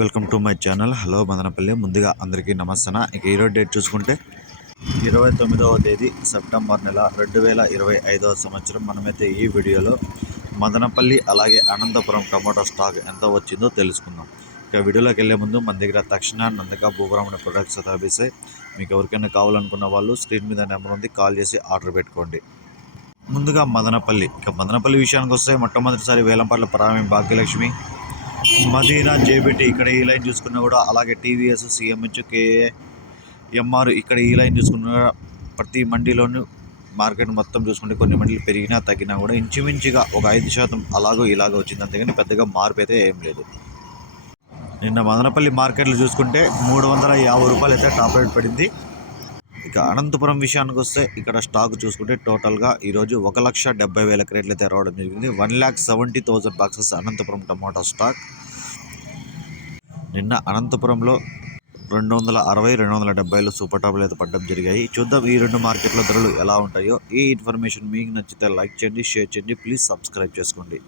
Welcome to my channel. Hello Madanapalle. ముందుగా అందరికీ నమస్తే ఇక ఈరోజు డేట్ చూసుకుంటే ఇరవై తొమ్మిదవ తేదీ సెప్టెంబర్ నెల రెండు వేల ఇరవై ఐదవ సంవత్సరం. మనమైతే ఈ వీడియోలో మదనపల్లి అలాగే అనంతపురం టమాటో స్టాక్ ఎంత వచ్చిందో తెలుసుకుందాం. ఇక వీడియోలోకి వెళ్ళే ముందు మన దగ్గర తక్షణ నందక భూబ్రహ్మణ ప్రొడక్ట్స్ లభిస్తాయి. మీకు ఎవరికైనా కావాలనుకున్న వాళ్ళు స్క్రీన్ మీద నెంబర్ ఉంది కాల్ చేసి ఆర్డర్ పెట్టుకోండి. ముందుగా మదనపల్లి. ఇక మదనపల్లి విషయానికి వస్తే మొట్టమొదటిసారి వేలంపాట్ల ప్రారంభం భాగ్యలక్ష్మి. మదీనా జేబిటి ఇక్కడ ఈ లైన్ చూసుకున్నా కూడా అలాగే టీవీఎస్ సిఎంహెచ్ కేఏ ఎంఆర్ ఇక్కడ ఈ లైన్ చూసుకున్నా కూడా ప్రతి మండీలోనూ మార్కెట్ మొత్తం చూసుకుంటే కొన్ని మండీలు పెరిగినా తగ్గినా కూడా ఇంచుమించుగా ఒక ఐదు శాతం అలాగో ఇలాగో వచ్చింది. అంతేగాని పెద్దగా మార్పు అయితే ఏం లేదు. నిన్న మదనపల్లి మార్కెట్లో చూసుకుంటే మూడు వందల యాభై రూపాయలు అయితే టాప్ రేట్ పడింది. ఇక అనంతపురం విషయానికి వస్తే ఇక్కడ స్టాక్ చూసుకుంటే టోటల్గా ఈరోజు ఒక లక్ష డెబ్బై వేల క్రేట్లు అయితే రావడం జరిగింది. One lakh seventy thousand boxes Anantapuram tomato stock. నిన్న అనంతపురంలో రెండు వందల అరవై రెండు వందల డెబ్బైలో సూపర్ టాప్లు అయితే పడ్డం జరిగాయి. చూద్దాం ఈ రెండు మార్కెట్ల ధరలు ఎలా ఉంటాయో. ఈ ఇన్ఫర్మేషన్ మీకు నచ్చితే లైక్ చేయండి షేర్ చేయండి. ప్లీజ్ సబ్స్క్రైబ్ చేసుకోండి.